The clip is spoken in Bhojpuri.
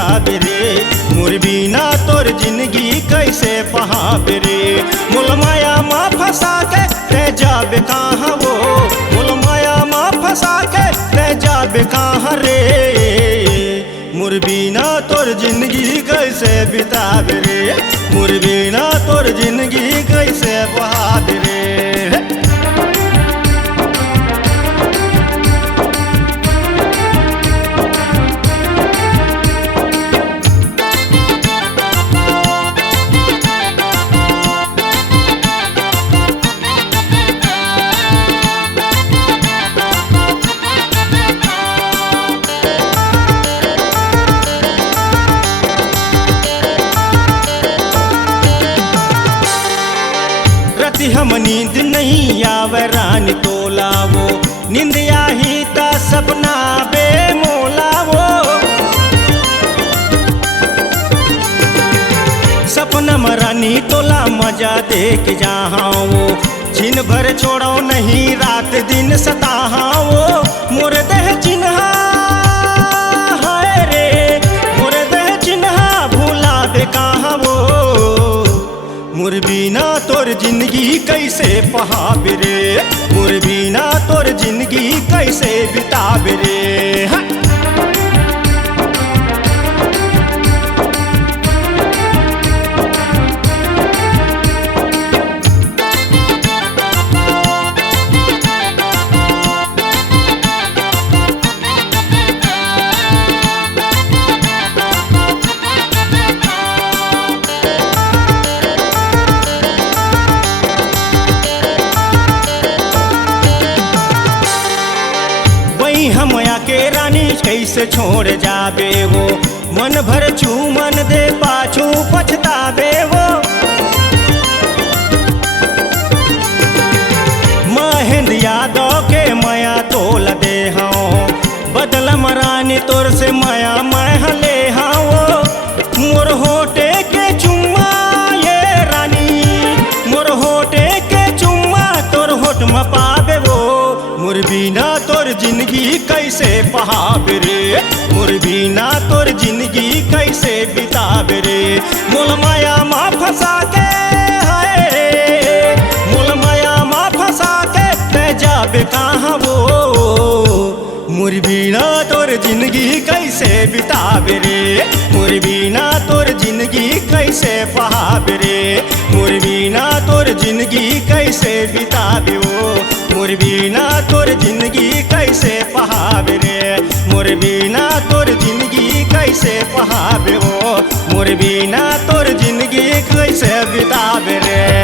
बिताबे रे मोर बिना तोर जिंदगी कैसे बहाबे रे। मोल माया माँ फंसा के ते जाबे कहाँ वो, मोल माया माँ फंसा के ते जाबे कहाँ रे। मोर बिना तोर जिंदगी कैसे बिताबे रे मोर बिना तोर जिंदगी कैसे बहाबे रे। हम नींद नहीं आवे रानी तोलावो, नींद आही ता सपना बे मोलावो। सपना में रानी तोला मजा देख जाओ, छिन भर छोड़ो नहीं रात दिन सताओ। मोर देह चिन्हा है रे मोर देह चिन्हा भूला दे कहाँ वो। मोर बिना तोर जिंदगी कैसे बहाबे रे मोर बिना तोर जिंदगी कैसे बिताबे रे। हम आके रानी कैसे छोड़ जाबे वो, मन भर चूमन दे पाछू पछताबे वो। महेंद्र यादव के माया तोल दे हाँ, बदलम रानी तोर से माया मैं ले हाँ वो। मोर होटे के चुम्मा ये रानी मोर होटे के चुम्मा तोर होठ में पाबे वो। मोर बिना तोर जिंदगी कैसे बहाबे रे मोर बिना तोर जिंदगी कैसे बिताबे रे। मोल माया माँ फंसा के हाय मोल माया माँ फंसा के ते जाबे कहाँ वो। मोर बिना तोर जिंदगी कैसे बिताबे रे मोर बिना तोर जिंदगी कैसे बहाबे रे मोर बिना तोर जिंदगी कैसे बिताबे वो। मोर बिना तोर जिंदगी कैसे बहाबे रे मोर बिना तोर जिंदगी कैसे बहाबे वो। मोर बिना तोर जिंदगी कैसे बिताबे रे।